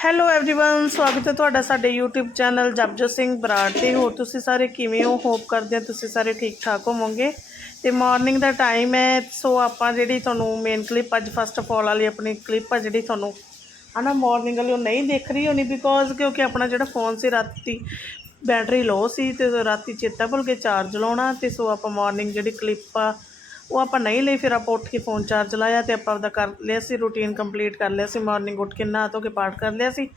Hello everyone ਸਵਾਗਤ ਹੈ ਤੁਹਾਡਾ ਸਾਡੇ YouTube ਚੈਨਲ ਜਪਜੋ ਸਿੰਘ ਬਰਾੜ ਤੇ ਹੋਰ ਤੁਸੀਂ ਸਾਰੇ ਕਿਵੇਂ ਹੋ ਹੋਪ ਕਰਦੇ ਹਾਂ ਤੁਸੀਂ ਸਾਰੇ ਠੀਕ ਠਾਕ ਹੋਵੋਗੇ ਤੇ ਮਾਰਨਿੰਗ ਦਾ ਟਾਈਮ ਹੈ ਸੋ ਆਪਾਂ ਜਿਹੜੀ ਤੁਹਾਨੂੰ ਮੇਨ ਕਲਿੱਪ ਅੱਜ ਫਸਟ ਆਫ ਆਲ ਵਾਲੀ ਆਪਣੀ ਕਲਿੱਪ ਆ ਜਿਹੜੀ ਤੁਹਾਨੂੰ ਹਨਾ ਮਾਰਨਿੰਗ ਵਾਲੀ ਉਹ ਨਹੀਂ ਦੇਖ ਰਹੀ ਹੋਣੀ ਬਿਕੋਜ਼ ਕਿਉਂਕਿ ਆਪਣਾ ਜਿਹੜਾ ਫੋਨ ਸੀ ਰਾਤੀ ਬੈਟਰੀ ਲੋ ਸੀ ਤੇ ਰਾਤੀ ਚੇਤਾ ਭੁੱਲ ਕੇ ਚਾਰਜ ਲਾਉਣਾ ਤੇ ਸੋ ਆਪਾਂ ਮਾਰਨਿੰਗ ਜਿਹੜੀ ਕਲਿੱਪ ਆ ਉਹ ਆਪਾਂ ਨਹੀਂ ਲਈ, ਫਿਰ ਆਪਾਂ ਉੱਠ ਕੇ ਫੋਨ ਚਾਰਜ ਲਾਇਆ ਤੇ ਆਪਾਂ ਉਹਦਾ ਕਰ ਲਿਆ ਸੀ ਰੂਟੀਨ ਕੰਪਲੀਟ ਕਰ ਲਿਆ ਸੀ ਮਾਰਨਿੰਗ ਉੱਠ ਕੇ ਨਹਾ ਧੋ ਕੇ ਪਾਠ ਕਰ ਲਿਆ ਸੀ।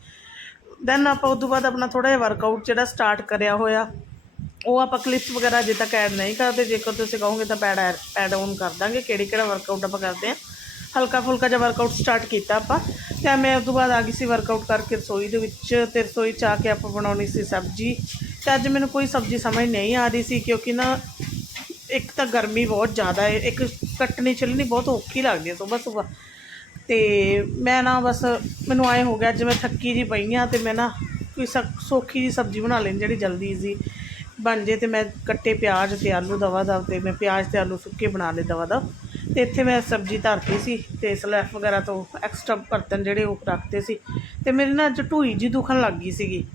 ਦੈਨ ਆਪਾਂ ਉਸ ਤੋਂ ਬਾਅਦ ਆਪਣਾ ਥੋੜਾ ਜਿਹਾ ਵਰਕਆਊਟ ਜਿਹੜਾ ਸਟਾਰਟ ਕਰਿਆ ਹੋਇਆ, ਉਹ ਆਪਾਂ ਕਲਿੱਪਸ ਵਗੈਰਾ ਅਜੇ ਤੱਕ ਐਡ ਨਹੀਂ ਕਰਦੇ। ਜੇਕਰ ਤੁਸੀਂ ਕਹੋਗੇ ਤਾਂ ਪੈਡ ਐਡ ਆਨ ਕਰ ਦਾਂਗੇ, ਕਿਹੜੀ ਕਿਹੜਾ ਵਰਕਆਊਟ ਆਪਾਂ ਕਰਦੇ ਆ ਹਲਕਾ ਫੁਲਕਾ ਜਿਹਾ ਵਰਕਆਊਟ ਸਟਾਰਟ ਕੀਤਾ ਆਪਾਂ, ਤੇ ਮੈਂ ਉਸ ਤੋਂ ਬਾਅਦ ਆ ਗਈ ਸੀ ਵਰਕਆਊਟ ਕਰਕੇ ਰਸੋਈ ਦੇ ਵਿੱਚ ਤੇ ਰਸੋਈ ਚ ਆ ਕੇ ਆਪਾਂ ਬਣਾਉਣੀ ਸੀ ਸਬਜ਼ੀ। ਤੇ ਅੱਜ ਮੈਨੂੰ ਕੋਈ ਸਬਜ਼ੀ ਸਮਝ ਨਹੀਂ ਆ ਰਹੀ ਸੀ, ਕਿਉਂਕਿ ਨਾ ਇੱਕ ਤਾਂ ਗਰਮੀ ਬਹੁਤ ਜ਼ਿਆਦਾ ਹੈ, ਇੱਕ ਕੱਟਣੀ ਚੱਲਣੀ ਬਹੁਤ ਔਖੀ ਲੱਗਦੀ ਹੈ ਸਵੇਰ ਸਵੇਰ। ਤੇ ਮੈਂ ਨਾ ਬਸ ਮੈਨੂੰ ਆਏ ਹੋ ਗਿਆ, ਅੱਜ ਮੈਂ ਥੱਕੀ ਜੀ ਪਈ ਹਾਂ ਤੇ ਮੈਂ ਨਾ ਕੋਈ ਸਖ- ਸੌਖੀ ਜੀ ਸਬਜ਼ੀ ਬਣਾ ਲੈਣੀ ਜਿਹੜੀ ਜਲਦੀ ਈਜ਼ੀ ਬਣ ਜੇ ਤੇ ਮੈਂ ਕੱਟੇ ਪਿਆਜ਼ ਤੇ ਆਲੂ ਦਵਾ ਦਵ ਤੇ ਮੈਂ ਪਿਆਜ਼ ਤੇ ਆਲੂ ਸੁੱਕੇ ਬਣਾ ਲਏ ਦਵਾ ਦਵ। ਤੇ ਇੱਥੇ ਮੈਂ ਸਬਜ਼ੀ ਧਰਤੀ ਸੀ ਤੇ ਸਲੈਫ ਵਗੈਰਾ ਤੋਂ ਐਕਸਟਰਾ ਬਰਤਨ ਜਿਹੜੇ ਉਹ ਰੱਖਤੇ ਸੀ ਤੇ ਮੇਰੇ ਨਾ ਅੱਜ ਢੂਈ ਜੀ ਦੁਖਣ ਲੱਗ ਗਈ ਸੀਗੀ।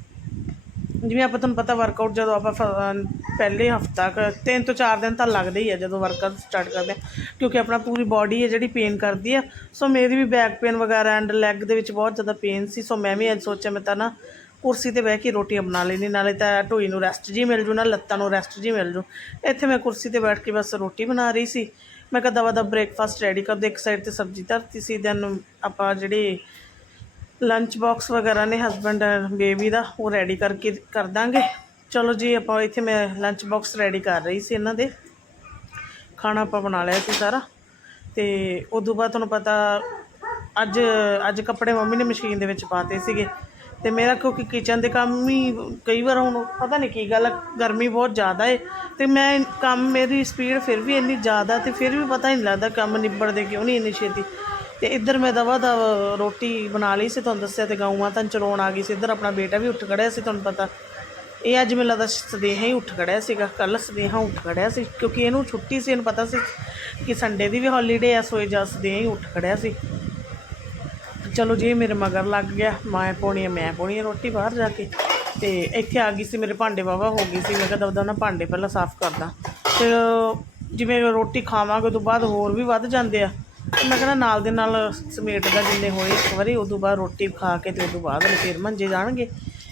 ਜਿਵੇਂ ਆਪਾਂ ਤੁਹਾਨੂੰ ਪਤਾ ਵਰਕਆਊਟ ਜਦੋਂ ਆਪਾਂ ਫ- ਪਹਿਲੇ ਹਫਤਾ ਕ, ਤਿੰਨ ਤੋਂ ਚਾਰ ਦਿਨ ਤਾਂ ਲੱਗਦੇ ਹੀ ਆ ਜਦੋਂ ਵਰਕਆਊਟ ਸਟਾਰਟ ਕਰਦੇ ਆ, ਕਿਉਂਕਿ ਆਪਣਾ ਪੂਰੀ ਬਾਡੀ ਹੈ ਜਿਹੜੀ ਪੇਨ ਕਰਦੀ ਆ। ਸੋ ਮੇਰੀ ਵੀ ਬੈਕ ਪੇਨ ਵਗੈਰਾ ਐਂਡ ਲੈਗ ਦੇ ਵਿੱਚ ਬਹੁਤ ਜ਼ਿਆਦਾ ਪੇਨ ਸੀ। ਸੋ ਮੈਂ ਵੀ ਅੱਜ ਸੋਚਿਆ, ਮੈਂ ਤਾਂ ਨਾ ਕੁਰਸੀ ਤੇ ਬਹਿ ਕੇ ਰੋਟੀਆਂ ਬਣਾ ਲੈਣੀ ਨਾਲੇ ਤਾਂ ਢੋਈ ਨੂੰ ਰੈਸਟ ਜੀ ਮਿਲ ਜੂ, ਨਾ ਲੱਤਾਂ ਨੂੰ ਰੈਸਟ ਜੀ ਮਿਲ ਜੂ। ਇੱਥੇ ਮੈਂ ਕੁਰਸੀ ਤੇ ਬੈਠ ਕੇ ਬਸ ਰੋਟੀ ਬਣਾ ਰਹੀ ਸੀ। ਮੈਂ ਕਿਹਾ ਦਵਾ ਬ੍ਰੇਕਫਾਸਟ ਰੈਡੀ ਕਰ ਦੇ, ਇੱਕ ਸਾਈਡ ਤੇ ਸਬਜ਼ੀ ਧਰਤੀ ਸੀ ਦੈਨ ਆਪਾਂ ਜਿਹੜੇ ਲੰਚ ਬਾਕਸ ਵਗੈਰਾ ਨੇ ਹਸਬੰਡ ਬੇਬੀ ਦਾ, ਉਹ ਰੈਡੀ ਕਰਕੇ ਕਰ ਦਾਂਗੇ। ਚਲੋ ਜੀ, ਆਪਾਂ ਇੱਥੇ ਮੈਂ ਲੰਚ ਬਾਕਸ ਰੈਡੀ ਕਰ ਰਹੀ ਸੀ ਇਹਨਾਂ ਦੇ। ਖਾਣਾ ਆਪਾਂ ਬਣਾ ਲਿਆ ਸੀ ਸਾਰਾ। ਤੇ ਉਦੋਂ ਬਾਅਦ ਤੁਹਾਨੂੰ ਪਤਾ, ਅੱਜ ਅੱਜ ਕੱਪੜੇ ਮੰਮੀ ਨੇ ਮਸ਼ੀਨ ਦੇ ਵਿੱਚ ਪਾਤੇ ਸੀਗੇ। ਤੇ ਮੇਰਾ ਕਿਉਂਕਿ ਕਿਚਨ ਦੇ ਕੰਮ ਹੀ ਕਈ ਵਾਰ ਹੁਣ ਪਤਾ ਨਹੀਂ ਕੀ ਗੱਲ ਗਰਮੀ ਬਹੁਤ ਜ਼ਿਆਦਾ ਏ। ਤੇ ਮੈਂ ਕੰਮ, ਮੇਰੀ ਸਪੀਡ ਫਿਰ ਵੀ ਇੰਨੀ ਜ਼ਿਆਦਾ ਤੇ ਫਿਰ ਵੀ ਪਤਾ ਨਹੀਂ ਲੱਗਦਾ ਕੰਮ ਨਿਬੜਦੇ ਕਿਉਂ ਨਹੀਂ ਇੰਨੀ ਛੇਤੀ। ਤੇ ਇੱਧਰ ਮੈਂ ਦਵਾ ਦਾ ਰੋਟੀ ਬਣਾ ਲਈ ਸੀ, ਤੁਹਾਨੂੰ ਦੱਸਿਆ ਤੇ ਗਊ ਮਾਤਾ ਨੂੰ ਚਲਾਉਣ ਆ ਗਈ ਸੀ। ਇੱਧਰ ਆਪਣਾ ਬੇਟਾ ਵੀ ਉੱਠ ਖੜਿਆ ਸੀ, ਤੁਹਾਨੂੰ ਪਤਾ। ਇਹ ਅੱਜ ਮੈਨੂੰ ਲੱਗਦਾ ਸਦੇਹਾ ਹੀ ਉੱਠ ਖੜਿਆ ਸੀਗਾ ਕੱਲ ਸਦੇਹਾ ਉੱਠ ਖੜਿਆ ਸੀ, ਕਿਉਂਕਿ ਇਹਨੂੰ ਛੁੱਟੀ ਸੀ, ਇਹਨੂੰ ਪਤਾ ਸੀ ਕਿ ਸੰਡੇ ਦੀ ਵੀ ਹੌਲੀਡੇ ਆ ਸੋਏ ਇਹ ਸਦੇਹਾ ਹੀ ਉੱਠ ਖੜਿਆ ਸੀ। ਚਲੋ ਜੀ ਮੇਰੇ ਮਗਰ ਲੱਗ ਗਿਆ, ਮੈਂ ਪਾਉਣੀ ਆ, ਮੈਂ ਪਾਉਣੀ ਆ ਰੋਟੀ ਬਾਹਰ ਜਾ ਕੇ, ਤੇ ਇੱਥੇ ਆ ਗਈ ਸੀ ਮੇਰੇ ਭਾਂਡੇ ਵਾਵਾ ਹੋ ਗਈ ਸੀ, ਮੈਂ ਕਿਹਾ ਦਵਦਾ ਨਾ ਭਾਂਡੇ ਪਹਿਲਾਂ ਸਾਫ਼ ਕਰਦਾ। ਫਿਰ ਜਿਵੇਂ ਰੋਟੀ ਖਾਵਾਂਗੇ ਤੋਂ ਬਾਅਦ ਹੋਰ ਵੀ ਵੱਧ ਜਾਂਦੇ ਆ। ਮੈਂ ਕਹਿੰਦਾ ਨਾਲ ਦੇ ਨਾਲ ਸਮੇਟ ਦਾ ਜਿੰਨੇ ਹੋਏ, ਇੱਕ ਵਾਰੀ ਉਦੋਂ ਬਾਅਦ ਰੋਟੀ ਖਾ ਕੇ ਤੇ ਉਦੋਂ ਬਾਅਦ ਫਿਰ ਮੰਜੇ ਜਾਣਗੇ।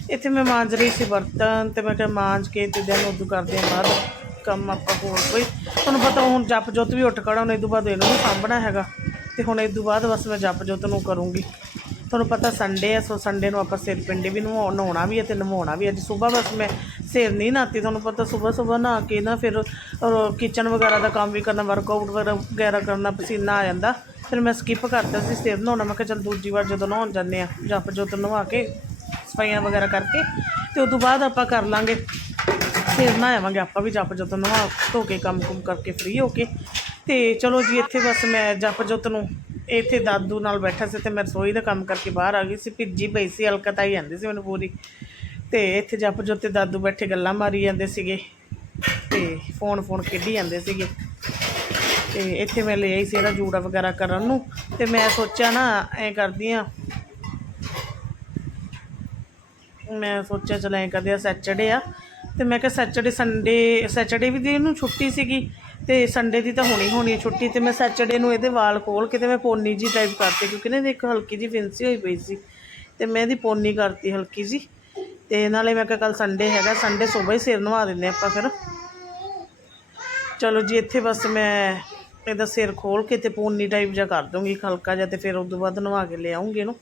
ਇੱਥੇ ਮੈਂ ਮਾਂਜ ਰਹੀ ਸੀ ਬਰਤਨ ਤੇ ਮੈਂ ਕਿਹਾ ਮਾਂਜ ਕੇ ਤੇ ਦਿਨ ਉਦੋਂ ਕਰਦੇ ਆ ਬਾਅਦ ਕੰਮ ਆਪਾਂ ਹੋਰ ਕੋਈ। ਤੁਹਾਨੂੰ ਪਤਾ ਹੁਣ ਜਪ ਜੋਤ ਵੀ ਉੱਠ ਖੜਾ, ਹੁਣ ਇਹ ਤੋਂ ਬਾਅਦ ਇਹਨੂੰ ਵੀ ਸਾਂਭਣਾ ਹੈਗਾ। ਤੇ ਹੁਣ ਇਹ ਤੋਂ ਬਾਅਦ ਬਸ ਮੈਂ ਜਪ ਜੋਤ ਨੂੰ ਕਰੂੰਗੀ। ਤੁਹਾਨੂੰ ਪਤਾ ਸੰਡੇ ਆ, ਸੋ ਸੰਡੇ ਨੂੰ ਆਪਾਂ ਸਿਰ ਪਿੰਡੇ ਵੀ ਨਹਾਉ- ਨਹਾਉਣਾ ਵੀ ਹੈ ਤੇ ਨਹਾਉਣਾ ਵੀ ਅੱਜ ਸਵੇਰ ਬਸ ਮੈਂ ਸਿਰ ਨਹੀਂ ਨਹਾਤੀ ਤੁਹਾਨੂੰ ਪਤਾ ਸਵੇਰ ਸਵੇਰ ਨਹਾ ਕੇ ਨਾ ਫਿਰ ਕਿਚਨ ਵਗੈਰਾ ਦਾ ਕੰਮ ਵੀ ਕਰਨਾ ਵਰਕਆਊਟ ਵਗੈਰਾ ਕਰਨਾ, ਪਸੀਨਾ ਆ ਜਾਂਦਾ। ਫਿਰ ਮੈਂ ਸਕਿਪ ਕਰਤਾ ਸੀ ਸਿਰ ਨਹਾਉਣਾ, ਮੈਂ ਕਿਹਾ ਚਲ ਦੂਜੀ ਵਾਰ ਜਦੋਂ ਨਹਾਉਣ ਜਾਂਦੇ ਆ ਜੱਪ ਜੋਤ ਨਹਾ ਕੇ ਸਫਾਈਆਂ ਵਗੈਰਾ ਕਰਕੇ ਤੇ ਉਸ ਤੋਂ ਬਾਅਦ ਆਪਾਂ ਕਰ ਲਾਂਗੇ। ਫਿਰ ਨਾ ਆਵਾਂਗੇ ਆਪਾਂ ਵੀ ਜੱਪ ਜੋਤ ਨਹਾ ਧੋ ਕੇ ਕੰਮ ਕੁਮ ਕਰਕੇ ਫ੍ਰੀ ਹੋ ਕੇ। ਤੇ ਚਲੋ ਜੀ, ਇੱਥੇ ਬਸ ਮੈਂ ਜਪ ਜੋਤ ਨੂੰ ਇੱਥੇ ਦਾਦੂ ਨਾਲ ਬੈਠਾ ਸੀ ਤੇ ਮੈਂ ਰਸੋਈ ਦਾ ਕੰਮ ਕਰਕੇ ਬਾਹਰ ਆ ਗਈ ਸੀ। ਭਿੱਜੀ ਪਈ ਸੀ ਹਲਕਤ ਆਈ ਜਾਂਦੀ ਸੀ ਮੈਨੂੰ ਪੂਰੀ। ਤੇ ਇੱਥੇ ਜਪ ਜੋਤ ਤੇ ਦਾਦੂ ਬੈਠੇ ਗੱਲਾਂ ਮਾਰੀ ਜਾਂਦੇ ਸੀਗੇ। ਤੇ ਫੋਨ ਫੋਨ ਖੇਡੀ ਜਾਂਦੇ ਸੀਗੇ। ਤੇ ਇੱਥੇ ਮੈਂ ਲੈ ਸੀ ਇਹਦਾ ਜੂੜਾ ਵਗੈਰਾ ਕਰਨ ਨੂੰ। ਤੇ ਮੈਂ ਸੋਚਿਆ ਨਾ, ਐ ਕਰਦੀ ਆ ਮੈਂ ਸੋਚਿਆ ਚਲ ਐਂ ਕਰਦੇ ਆ ਸੈਚਰਡੇ ਆ। ਤੇ ਮੈਂ ਕਿਹਾ ਸੈਚਰਡੇ ਸੰਡੇ ਸੈਚਰਡੇ ਵੀ ਦੀ ਇਹਨੂੰ ਛੁੱਟੀ ਸੀਗੀ ਤੇ ਸੰਡੇ ਦੀ ਤਾਂ ਹੋਣੀ ਹੋਣੀ ਹੈ ਛੁੱਟੀ ਤੇ ਮੈਂ ਸੈਚਰਡੇ ਨੂੰ ਇਹਦੇ ਵਾਲ ਖੋਲ ਕੇ ਤੇ ਮੈਂ ਪੋਨੀ ਜੀ ਟਾਈਪ ਕਰਤੇ ਕਿਉਂਕਿ ਨਾ ਇਹਦੀ ਇੱਕ ਹਲਕੀ ਜੀ ਫਿੰਸੀ ਹੋਈ ਪਈ ਸੀ ਤੇ ਮੈਂ ਇਹਦੀ ਪੋਨੀ ਕਰਤੀ ਹਲਕੀ ਜੀ ਤੇ ਨਾਲੇ ਮੈਂ ਕਿਹਾ ਕੱਲ ਸੰਡੇ ਹੈਗਾ ਸੰਡੇ ਸਵੇਰ ਹੀ ਸਿਰ ਨਵਾ ਦਿੰਦੇ ਆਪਾਂ ਫਿਰ। ਚਲੋ ਜੀ, ਇੱਥੇ ਬਸ ਮੈਂ ਇਹਦਾ ਸਿਰ ਖੋਲ ਕੇ ਤੇ ਪੋਨੀ ਟਾਈਪ ਜਿਹਾ ਕਰ ਦੂੰਗੀ ਹਲਕਾ ਜਿਹਾ ਤੇ ਫਿਰ ਉਸ ਤੋਂ ਬਾਅਦ ਨਵਾ ਕੇ ਲਿਆਉਂਗੀ ਇਹਨੂੰ।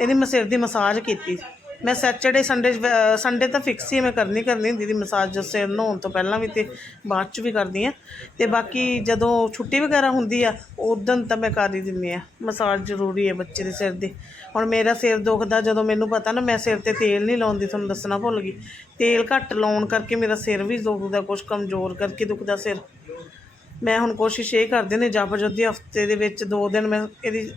ਇਹਦੀ ਮੈਂ ਸਿਰ ਦੀ ਮਸਾਜ ਕੀਤੀ। ਮੈਂ ਸੈਚਰਡੇ, ਸੰਡੇ ਸੰਡੇ ਤਾਂ ਫਿਕਸ ਹੀ ਮੈਂ ਕਰਨੀ ਕਰਨੀ ਹੁੰਦੀ ਦੀ ਮਸਾਜ ਸਿਰ ਨਹਾਉਣ ਤੋਂ ਪਹਿਲਾਂ ਵੀ ਤੇ ਬਾਅਦ ਚ ਵੀ ਕਰਦੀ ਆ। ਤੇ ਬਾਕੀ ਜਦੋਂ ਛੁੱਟੀ ਵਗੈਰਾ ਹੁੰਦੀ ਆ ਉਦੋਂ ਤਾਂ ਮੈਂ ਕਰ ਹੀ ਦਿੰਦੀ ਆ। ਮਸਾਜ ਜ਼ਰੂਰੀ ਹੈ ਬੱਚੇ ਦੇ ਸਿਰ ਦੀ। ਹੁਣ ਮੇਰਾ ਸਿਰ ਦੁਖਦਾ, ਜਦੋਂ ਮੈਨੂੰ ਪਤਾ ਨਾ, ਮੈਂ ਸਿਰ ਤੇ ਤੇਲ ਨਹੀਂ ਲਾਉਂਦੀ, ਤੁਹਾਨੂੰ ਦੱਸਣਾ ਭੁੱਲ ਗਈ। ਤੇਲ ਘੱਟ ਲਾਉਣ ਕਰਕੇ ਮੇਰਾ ਸਿਰ ਵੀ ਦੁਖਦਾ ਕੁਝ ਕਮਜ਼ੋਰ ਕਰਕੇ ਦੁਖਦਾ ਸਿਰ। ਮੈਂ ਹੁਣ ਕੋਸ਼ਿਸ਼ ਇਹ ਕਰਦੇ ਨੇ ਜਪ ਜੋਤੀ ਹਫ਼ਤੇ ਦੇ ਵਿੱਚ ਦੋ ਦਿਨ ਮੈਂ ਇਹਦੀ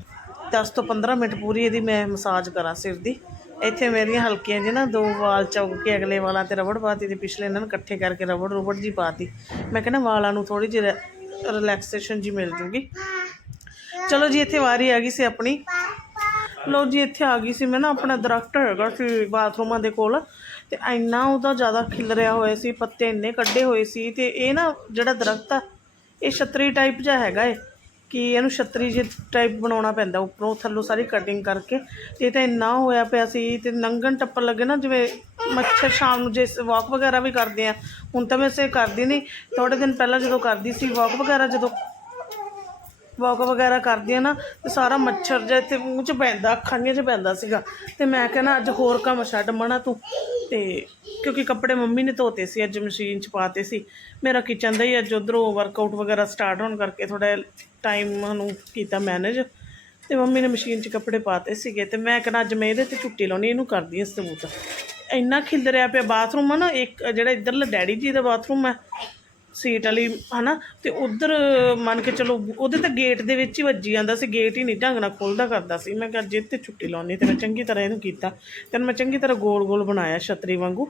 10 ਤੋਂ 15 ਮਿੰਟ ਪੂਰੀ ਇਹਦੀ ਮੈਂ ਮਸਾਜ ਕਰਾਂ ਸਿਰ ਦੀ। ਇੱਥੇ ਮੇਰੀਆਂ ਹਲਕੀਆਂ ਜੀ ਨਾ ਦੋ ਵਾਲ ਚੌਕ ਕੇ ਅਗਲੇ ਵਾਲਾਂ ਤੇ ਰਬੜ ਪਾਤੀ ਤੇ ਪਿਛਲੇ ਇਹਨਾਂ ਨੂੰ ਇਕੱਠੇ ਕਰਕੇ ਰਬੜ ਰੁਬੜ ਜੀ ਪਾਤੀ। ਮੈਂ ਕਹਿੰਦਾ ਵਾਲਾਂ ਨੂੰ ਥੋੜੀ ਜਿਹੀ ਰਿਲੈਕਸੇਸ਼ਨ ਜੀ ਮਿਲ ਜੂਗੀ। ਚਲੋ ਜੀ, ਇੱਥੇ ਵਾਰੀ ਆ ਗਈ ਸੀ ਆਪਣੀ। ਲੋ ਜੀ, ਇੱਥੇ ਆ ਗਈ ਸੀ ਮੈਂ ਨਾ, ਆਪਣਾ ਦਰਖਤ ਹੈਗਾ ਸੀ ਬਾਥਰੂਮਾਂ ਦੇ ਕੋਲ। ਤੇ ਇੰਨਾ ਉਹਦਾ ਜ਼ਿਆਦਾ ਖਿਲਰਿਆ ਹੋਇਆ ਸੀ, ਪੱਤੇ ਇੰਨੇ ਕੱਢੇ ਹੋਏ ਸੀ ਤੇ ਇਹ ਨਾ ਜਿਹੜਾ ਦਰਖਤ ਆ, ਇਹ ਛਤਰੀ ਟਾਈਪ ਜਿਹਾ ਹੈਗਾ ਏ। ਕਿ ਇਹਨੂੰ ਛਤਰੀ ਜੇ ਟਾਈਪ ਬਣਾਉਣਾ ਪੈਂਦਾ ਉੱਪਰੋਂ, ਥੱਲੋਂ ਸਾਰੀ ਕਟਿੰਗ ਕਰਕੇ। ਇਹ ਤਾਂ ਇੰਨਾ ਹੋਇਆ ਪਿਆ ਸੀ ਤੇ ਨੰਗਣ ਟੱਪਣ ਲੱਗੇ ਨਾ, ਜਿਵੇਂ ਮੱਛਰ ਸ਼ਾਮ ਨੂੰ ਜੇ ਵਾਕ ਵਗੈਰਾ ਵੀ ਕਰਦੇ ਆ, ਹੁਣ ਤਾਂ ਵੈਸੇ ਕਰਦੀ ਨਹੀਂ ਥੋੜੇ ਦਿਨ ਪਹਿਲਾਂ ਜਦੋਂ ਕਰਦੀ ਸੀ ਵਾਕ ਵਗੈਰਾ, ਜਦੋਂ ਵਾਕ ਵਗੈਰਾ ਕਰਦੀ ਆ ਨਾ, ਤੇ ਸਾਰਾ ਮੱਛਰ ਜਿਹਾ ਇੱਥੇ ਮੂੰਹ 'ਚ ਪੈਂਦਾ, ਅੱਖਾਂ 'ਚ ਪੈਂਦਾ ਸੀਗਾ। ਤੇ ਮੈਂ ਕਹਿੰਦਾ ਅੱਜ ਹੋਰ ਕੰਮ ਛੱਡ ਮਣਾ ਤੂੰ। ਤੇ ਕਿਉਂਕਿ ਕੱਪੜੇ ਮੰਮੀ ਨੇ ਧੋਤੇ ਸੀ, ਅੱਜ ਮਸ਼ੀਨ 'ਚ ਪਾਤੇ ਸੀ। ਮੇਰਾ ਕਿਚਨ ਦਾ ਹੀ ਅੱਜ ਉਧਰੋਂ ਵਰਕਆਊਟ ਵਗੈਰਾ ਸਟਾਰਟ ਹੋਣ ਕਰਕੇ ਥੋੜਾ ਟਾਈਮ ਨੂੰ ਕੀਤਾ ਮੈਨੇਜ ਤੇ ਮੰਮੀ ਨੇ ਮਸ਼ੀਨ 'ਚ ਕੱਪੜੇ ਪਾਤੇ ਸੀਗੇ ਤੇ ਮੈਂ ਕਹਿੰਦਾ ਅੱਜ ਮੈਂ ਇਹਦੇ ਤੇ ਛੁੱਟੀ ਲਾਉਣੀ, ਇਹਨੂੰ ਕਰਦੀ ਹਾਂ ਸਬੂਤ। ਇੰਨਾ ਖਿਲਰਿਆ ਪਿਆ ਬਾਥਰੂਮ ਆ ਨਾ, ਇੱਕ ਜਿਹੜਾ ਇੱਧਰਲਾ ਡੈਡੀ ਜੀ ਦਾ ਬਾਥਰੂਮ ਹੈ ਸੀਟ ਵਾਲੀ, ਹਨਾ, ਤੇ ਉਧਰ ਮੰਨ ਕੇ ਚਲੋ ਉਹਦੇ ਤਾਂ ਗੇਟ ਦੇ ਵਿੱਚ ਹੀ ਵੱਜੀ ਜਾਂਦਾ ਸੀ ਗੇਟ ਹੀ ਨਹੀਂ ਢੰਗ ਨਾਲ ਖੁੱਲਦਾ ਕਰਦਾ ਸੀ। ਮੈਂ ਕਿਹਾ ਜੇ ਤੇ ਛੁੱਟੀ ਲਾਉਣੀ ਤੇ ਮੈਂ ਚੰਗੀ ਤਰ੍ਹਾਂ ਇਹਨੂੰ ਕੀਤਾ। ਤੇ ਮੈਂ ਚੰਗੀ ਤਰ੍ਹਾਂ ਗੋਲ ਗੋਲ ਬਣਾਇਆ ਛਤਰੀ ਵਾਂਗੂ।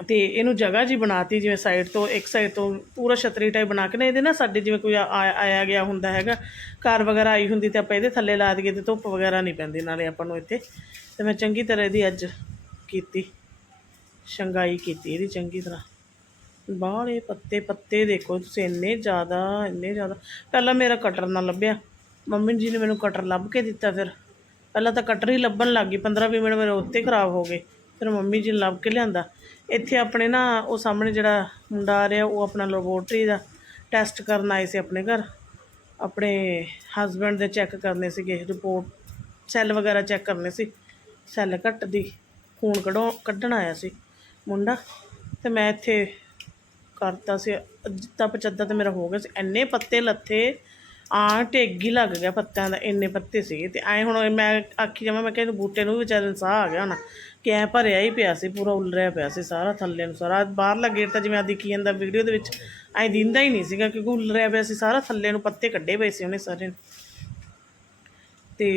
ਅਤੇ ਇਹਨੂੰ ਜਗ੍ਹਾ ਜੀ ਬਣਾਤੀ, ਜਿਵੇਂ ਸਾਈਡ ਤੋਂ, ਇੱਕ ਸਾਈਡ ਤੋਂ ਪੂਰਾ ਛਤਰੀ ਟਾਈਪ ਬਣਾ ਕੇ ਨਾ, ਇਹਦੇ ਨਾ ਸਾਡੇ ਜਿਵੇਂ ਕੋਈ ਆ- ਆਇਆ ਗਿਆ ਹੁੰਦਾ ਹੈਗਾ ਕਾਰ ਵਗੈਰਾ ਆਈ ਹੁੰਦੀ ਤੇ ਆਪਾਂ ਇਹਦੇ ਥੱਲੇ ਲਾ ਦਈਏ ਤੇ ਧੁੱਪ ਵਗੈਰਾ ਨਹੀਂ ਪੈਂਦੀ, ਨਾਲੇ ਆਪਾਂ ਨੂੰ ਇੱਥੇ। ਤੇ ਮੈਂ ਚੰਗੀ ਤਰ੍ਹਾਂ ਇਹਦੀ ਅੱਜ ਕੀਤੀ, ਸ਼ੰਗਾਈ ਕੀਤੀ, ਇਹਦੀ ਚੰਗੀ ਤਰ੍ਹਾਂ। ਬਾਹਲੇ ਪੱਤੇ ਪੱਤੇ ਦੇਖੋ ਤੁਸੀਂ, ਇੰਨੇ ਜ਼ਿਆਦਾ ਇੰਨੇ ਜ਼ਿਆਦਾ। ਪਹਿਲਾਂ ਮੇਰਾ ਕਟਰ ਨਾ ਲੱਭਿਆ। ਮੰਮੀ ਜੀ ਨੇ ਮੈਨੂੰ ਕਟਰ ਲੱਭ ਕੇ ਦਿੱਤਾ ਫਿਰ। ਪਹਿਲਾਂ ਤਾਂ ਕਟਰ ਹੀ ਲੱਭਣ ਲੱਗ ਗਈ 15 20 ਮਿੰਟ ਮੇਰੇ ਉੱਤੇ ਖਰਾਬ ਹੋ ਗਏ। ਫਿਰ ਮੰਮੀ ਜੀ ਨੇ ਲੱਭ ਕੇ ਲਿਆਂਦਾ। ਇੱਥੇ ਆਪਣੇ ਨਾ ਉਹ ਸਾਹਮਣੇ ਜਿਹੜਾ ਮੁੰਡਾ ਆ ਰਿਹਾ, ਉਹ ਆਪਣਾ ਲੈਬੋਰਟਰੀ ਦਾ ਟੈਸਟ ਕਰਨ ਆਏ ਸੀ ਆਪਣੇ ਘਰ। ਆਪਣੇ ਹਸਬੰਡ ਦੇ ਚੈੱਕ ਕਰਨੇ ਸੀਗੇ ਰਿਪੋਰਟ ਸੈੱਲ ਵਗੈਰਾ ਚੈੱਕ ਕਰਨੇ ਸੀ। ਸੈੱਲ ਘੱਟਦੀ ਖੂਨ ਕਢਾਉ, ਕੱਢਣ ਆਇਆ ਸੀ ਮੁੰਡਾ ਤੇ ਮੈਂ ਇੱਥੇ ਕਰਤਾ ਸੀ, ਅੱਧਾ ਪਚੱਦਾ ਤਾਂ ਮੇਰਾ ਹੋ ਗਿਆ ਸੀ। ਇੰਨੇ ਪੱਤੇ ਲੱਥੇ ਆ ਟੇਗੀ ਲੱਗ ਗਿਆ ਪੱਤਿਆਂ ਦਾ, ਇੰਨੇ ਪੱਤੇ ਸੀਗੇ ਤੇ ਐ ਹੁਣ ਮੈਂ ਆਖੀ ਜਾਵਾਂ, ਮੈਂ ਕਹਿੰਦਾ ਬੂਟੇ ਨੂੰ ਵੀ ਵਿਚਾਰੇ ਨੂੰ ਸਾਹ ਆ ਗਿਆ ਹੋਣਾ। ਕਿ ਭਰਿਆ ਹੀ ਪਿਆ ਸੀ, ਪੂਰਾ ਉਲਰਿਆ ਪਿਆ ਸੀ ਸਾਰਾ ਥੱਲੇ ਨੂੰ ਸਾਰਾ। ਬਾਹਰਲਾ ਗੇਟ ਤਾਂ ਜਿਵੇਂ ਆ ਦਿਖੀ ਜਾਂਦਾ ਵੀਡੀਓ ਦੇ ਵਿੱਚ, ਐ ਦਿੰਦਾ ਹੀ ਨਹੀਂ ਸੀਗਾ ਕਿਉਂਕਿ ਉਲਰਿਆ ਪਿਆ ਸੀ ਸਾਰਾ, ਥੱਲੇ ਨੂੰ ਪੱਤੇ ਕੱਢੇ ਪਏ ਸੀ ਉਹਨੇ ਸਾਰੇ ਤੇ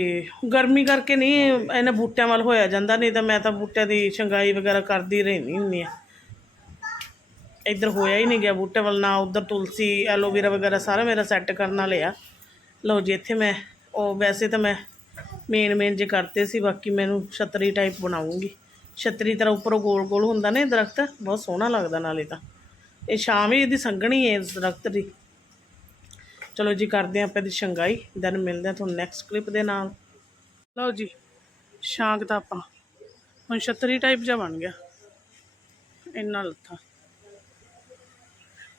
ਗਰਮੀ ਕਰਕੇ ਨਹੀਂ ਇਹਨਾਂ ਬੂਟਿਆਂ ਵੱਲ ਹੋਇਆ ਜਾਂਦਾ, ਨਹੀਂ ਤਾਂ ਮੈਂ ਤਾਂ ਬੂਟਿਆਂ ਦੀ ਸ਼ੰਗਾਈ ਵਗੈਰਾ ਕਰਦੀ ਰਹਿੰਦੀ ਹੁੰਦੀ ਆ ਇੱਧਰ ਹੋਇਆ ਹੀ ਨਹੀਂ ਗਿਆ ਬੂਟੇ ਵੱਲ, ਨਾ ਉਧਰ ਤੁਲਸੀ, ਐਲੋਵੇਰਾ ਵਗੈਰਾ ਸਾਰਾ ਮੇਰਾ ਸੈੱਟ ਕਰਨ ਵਾਲੇ ਆ। ਲਓ ਜੀ, ਇੱਥੇ ਮੈਂ, ਉਹ ਵੈਸੇ ਤਾਂ ਮੈਂ ਮੇਨ ਮੇਨ ਜੇ ਕਰਤੇ ਸੀ, ਬਾਕੀ ਮੈਨੂੰ ਛਤਰੀ ਟਾਈਪ ਬਣਾਉਂਗੀ। ਛਤਰੀ ਤਰ੍ਹਾਂ ਉੱਪਰੋਂ ਗੋਲ ਗੋਲ ਹੁੰਦਾ ਨਾ ਇਹ ਦਰਖਤ, ਬਹੁਤ ਸੋਹਣਾ ਲੱਗਦਾ ਨਾਲੇ ਤਾਂ। ਇਹ ਛਾਂ ਵੀ ਇਹਦੀ ਸੰਘਣੀ ਹੈ ਇਸ ਦਰਖਤ ਦੀ। ਚਲੋ ਜੀ, ਕਰਦੇ ਹਾਂ ਆਪਾਂ ਇਹਦੀ ਸ਼ੰਗਾਈ ਦੈਨ ਮਿਲਦੇ ਹਾਂ ਤੁਹਾਨੂੰ ਨੈਕਸਟ ਕਲਿੱਪ ਦੇ ਨਾਲ। ਲਓ ਜੀ ਸ਼ਾਂਕ ਦਾ ਆਪਾਂ, ਹੁਣ ਛਤਰੀ ਟਾਈਪ ਜਿਹਾ ਬਣ ਗਿਆ। ਇੰਨਾ ਲੱਥਾ।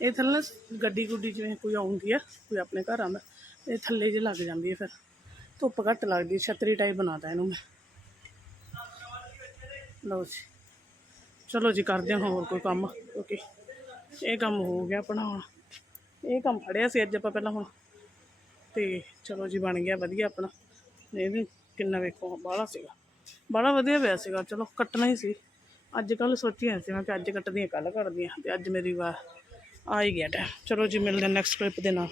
ਇਹ ਥੱਲੇ ਨਾ ਗੱਡੀ ਗੁੱਡੀ ਜਿਵੇਂ ਕੋਈ ਆਉਂਦੀ ਆ, ਕੋਈ ਆਪਣੇ ਘਰ ਆਉਂਦਾ ਇਹ ਥੱਲੇ ਜੇ ਲੱਗ ਜਾਂਦੀ ਹੈ ਫਿਰ। ਧੁੱਪ ਘੱਟ ਲੱਗਦੀ ਹੈ, ਛਤਰੀ ਟਾਈਪ ਬਣਾਤਾ ਇਹਨੂੰ ਮੈਂ। ਲਓ ਜੀ। ਚਲੋ ਜੀ ਕਰਦੇ ਹਾਂ ਹੋਰ ਕੋਈ ਕੰਮ। ਓਕੇ ਇਹ ਕੰਮ ਹੋ ਗਿਆ ਆਪਣਾ ਹੁਣ। ਇਹ ਕੰਮ ਫੜਿਆ ਸੀ ਅੱਜ ਆਪਾਂ ਪਹਿਲਾਂ ਹੁਣ। ਤੇ ਚਲੋ ਜੀ ਬਣ ਗਿਆ ਵਧੀਆ ਆਪਣਾ। ਇਹ ਵੀ ਕਿੰਨਾ ਵੇਖੋ ਬਾਹਲਾ ਸੀਗਾ। ਬਾਹਲਾ ਵਧੀਆ ਪਿਆ ਸੀਗਾ ਚਲੋ ਕੱਟਣਾ ਹੀ ਸੀ। ਅੱਜ ਕੱਲ ਸੋਚੀ ਸੀ ਮੈਂ ਕਿ ਅੱਜ ਕੱਟਦੀ ਹਾਂ ਕੱਲ ਕੱਟਦੀ ਹਾਂ ਤੇ ਅੱਜ ਮੇਰੀ ਵਾਰ ਆ ਹੀ ਗਿਆ ਟਾਈਮ ਚਲੋ ਜੀ ਮਿਲਦੇ ਨੈਕਸਟ ਕਲਿੱਪ ਦੇ ਨਾਲ।